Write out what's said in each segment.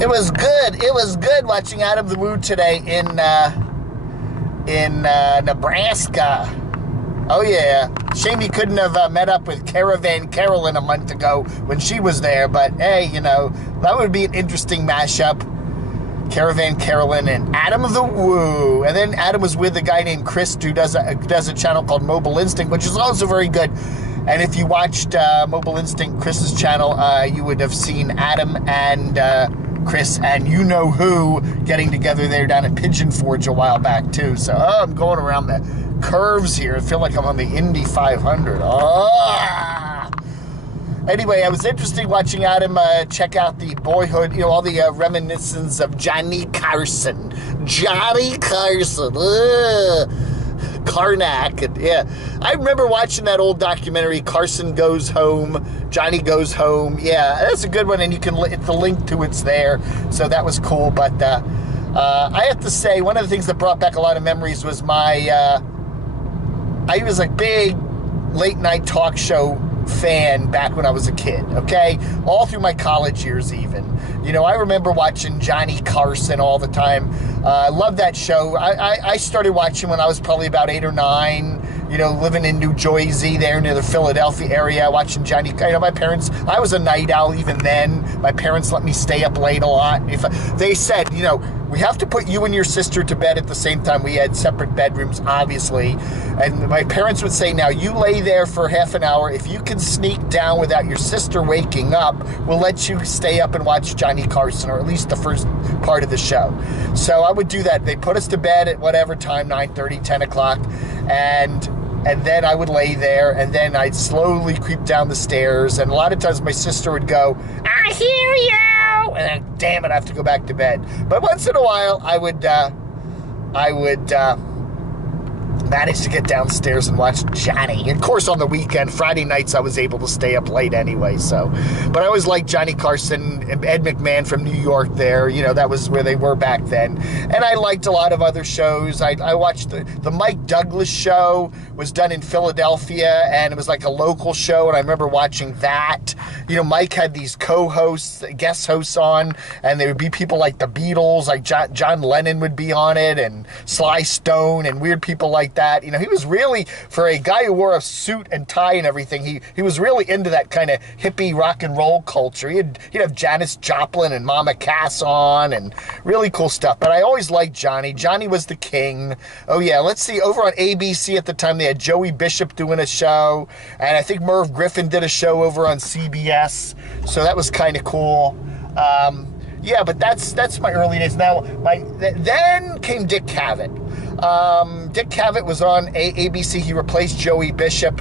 It was good. It was good watching Adam the Woo today in Nebraska. Oh, yeah. Shame he couldn't have met up with Caravan Carolyn a month ago when she was there. But, hey, you know, that would be an interesting mashup. Caravan Carolyn and Adam of the Woo. And then Adam was with a guy named Chris who does a channel called Mobile Instinct, which is also very good. And if you watched Mobile Instinct, Chris's channel, you would have seen Adam and Chris and you-know-who getting together there down at Pigeon Forge a while back, too. So, I'm going around the curves here. I feel like I'm on the Indy 500. Anyway, it was interesting watching Adam check out the boyhood, you know, all the reminiscence of Johnny Carson. Johnny Carson. Karnak. And, yeah. I remember watching that old documentary, Carson Goes Home, Johnny Goes Home. Yeah, that's a good one, and you can, the link to it's there. So that was cool. But I have to say, one of the things that brought back a lot of memories was I was a big late-night talk show fan back when I was a kid, okay? All through my college years even. You know, I remember watching Johnny Carson all the time. I love that show. I started watching when I was probably about 8 or 9, you know, living in New Jersey there near the Philadelphia area, watching Johnny. You know, my parents, I was a night owl even then. My parents let me stay up late a lot. If they said, you know, we have to put you and your sister to bed at the same time. We had separate bedrooms, obviously. And my parents would say, now you lay there for half an hour. If you can sneak down without your sister waking up, we'll let you stay up and watch Johnny Carson, or at least the first part of the show. So I would do that. They put us to bed at whatever time, 9:30, 10 o'clock. And then I would lay there, and then I'd slowly creep down the stairs. And a lot of times my sister would go, I hear you! And then, damn it, I have to go back to bed. But once in a while, I would manage to get downstairs and watch Johnny. And of course, on the weekend, Friday nights, I was able to stay up late anyway. So, but I always liked Johnny Carson and Ed McMahon from New York there. You know, that was where they were back then. And I liked a lot of other shows. I watched the Mike Douglas show was done in Philadelphia, and it was like a local show, and I remember watching that. You know, Mike had these co-hosts, guest hosts on, and there would be people like the Beatles, like John Lennon would be on it, and Sly Stone, and weird people like that. You know, he was really, for a guy who wore a suit and tie and everything, he was really into that kind of hippie rock and roll culture. He'd have Janis Joplin and Mama Cass on, and really cool stuff. But I always liked Johnny. Johnny was the king. Oh yeah, let's see, over on ABC at the time, they had Joey Bishop doing a show, and I think Merv Griffin did a show over on CBS, so that was kind of cool. Yeah, but that's my early days. Now, then came Dick Cavett. Dick Cavett was on ABC. He replaced Joey Bishop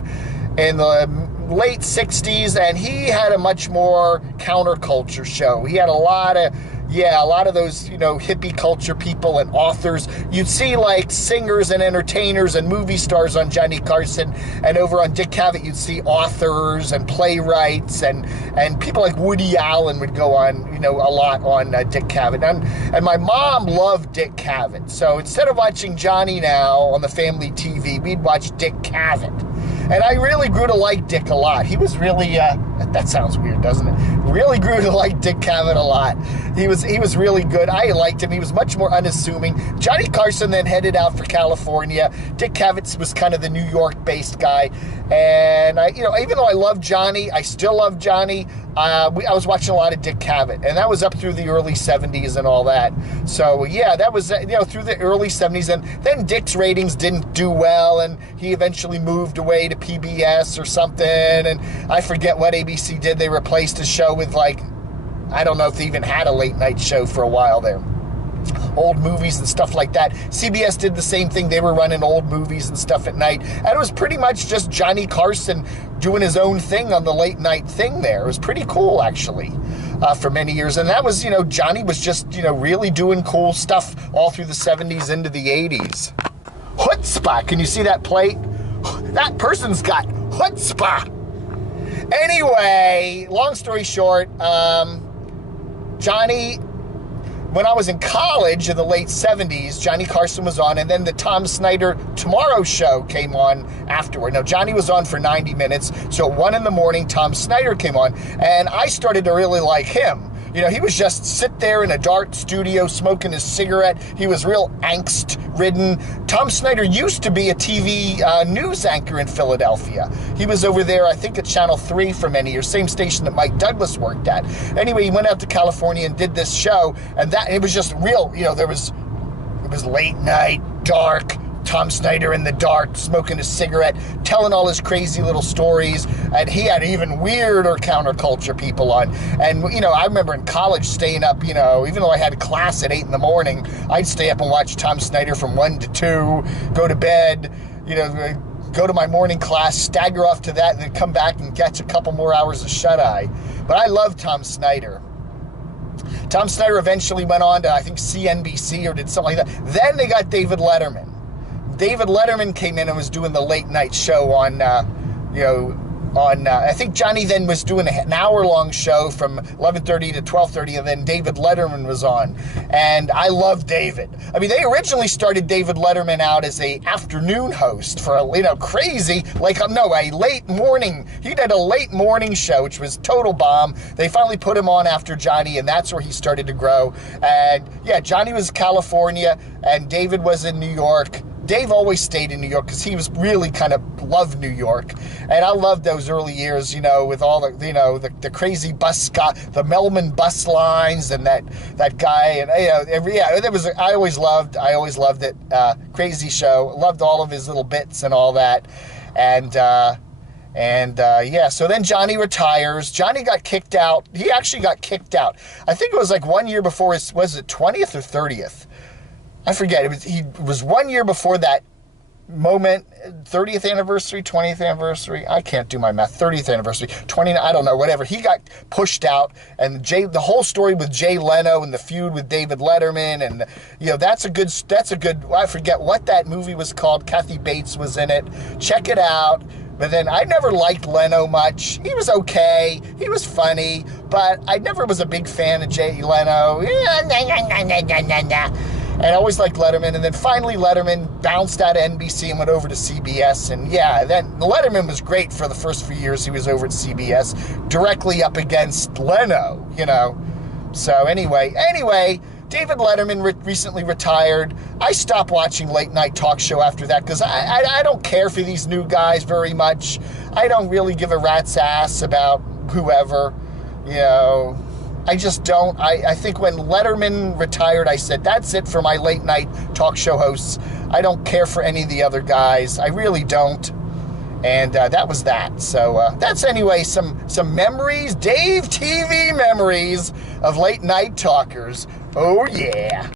in the late 60s, and he had a much more counterculture show. He had a lot of those, you know, hippie culture people and authors. You'd see like singers and entertainers and movie stars on Johnny Carson, and over on Dick Cavett you'd see authors and playwrights and people like Woody Allen would go on, you know, a lot on Dick Cavett. And my mom loved Dick Cavett, so instead of watching Johnny now on the family TV, we'd watch Dick Cavett. And I really grew to like Dick a lot. He was really, that sounds weird, doesn't it? Really grew to like Dick Cavett a lot. He was really good. I liked him. He was much more unassuming. Johnny Carson then headed out for California. Dick Cavett was kind of the New York-based guy. And, even though I love Johnny, I still love Johnny. I was watching a lot of Dick Cavett, and that was up through the early 70s and all that. So, yeah, that was, through the early 70s. And then Dick's ratings didn't do well, and he eventually moved away to PBS or something. And I forget what ABC did. They replaced his show with, like, I don't know if they even had a late-night show for a while there. Old movies and stuff like that. CBS did the same thing. They were running old movies and stuff at night. And it was pretty much just Johnny Carson doing his own thing on the late night thing there. It was pretty cool, actually, for many years. And that was, Johnny was just, really doing cool stuff all through the 70s into the 80s. Chutzpah. Can you see that plate? That person's got chutzpah. Anyway, long story short, Johnny, when I was in college in the late 70s, Johnny Carson was on, and then the Tom Snyder Tomorrow Show came on afterward. Now, Johnny was on for 90 minutes, so at 1 in the morning, Tom Snyder came on, and I started to really like him. You know, he was just sit there in a dark studio smoking his cigarette. He was real angst-ridden. Tom Snyder used to be a TV news anchor in Philadelphia. He was over there, I think, at Channel 3 for many years, same station that Mike Douglas worked at. Anyway, he went out to California and did this show, and it was just real, you know, it was late night, dark, Tom Snyder in the dark, smoking a cigarette, telling all his crazy little stories, and he had even weirder counterculture people on. And, you know, I remember in college staying up, you know, even though I had class at 8 in the morning, I'd stay up and watch Tom Snyder from 1 to 2, go to bed, you know, go to my morning class, stagger off to that, and then come back and catch a couple more hours of shut-eye. But I love Tom Snyder. Tom Snyder eventually went on to, I think, CNBC or did something like that. Then they got David Letterman. David Letterman came in and was doing the late night show on, I think Johnny then was doing an hour-long show from 11:30 to 12:30, and then David Letterman was on. And I love David. I mean, they originally started David Letterman out as a afternoon host for a, you know, crazy, like, no, a late morning. He did a late morning show, which was total bomb. They finally put him on after Johnny, and that's where he started to grow. And, yeah, Johnny was California, and David was in New York. Dave always stayed in New York because he was really kind of loved New York. And I loved those early years, you know, with all the, you know, the crazy the Melman bus lines and that guy. And, you know, I always loved it. Crazy show. Loved all of his little bits and all that. And yeah, so then Johnny retires. Johnny got kicked out. He actually got kicked out. I think it was like 1 year before his, was it 20th or 30th? I forget. He was 1 year before that moment, 30th anniversary, 20th anniversary. I can't do my math. 30th anniversary, 20, I don't know, whatever. He got pushed out, and the whole story with Jay Leno and the feud with David Letterman, and, you know, that's a good, I forget what that movie was called. Kathy Bates was in it. Check it out. But then I never liked Leno much. He was okay. He was funny, but I never was a big fan of Jay Leno. And I always liked Letterman. And then finally Letterman bounced out of NBC and went over to CBS. And yeah, then Letterman was great for the first few years he was over at CBS, directly up against Leno, you know. So anyway, David Letterman recently retired. I stopped watching late night talk show after that because I don't care for these new guys very much. I don't really give a rat's ass about whoever, you know. I just don't. I think when Letterman retired, I said, that's it for my late night talk show hosts. I don't care for any of the other guys. I really don't. And that was that. So that's anyway some memories, Dave TV memories of late night talkers. Oh, yeah.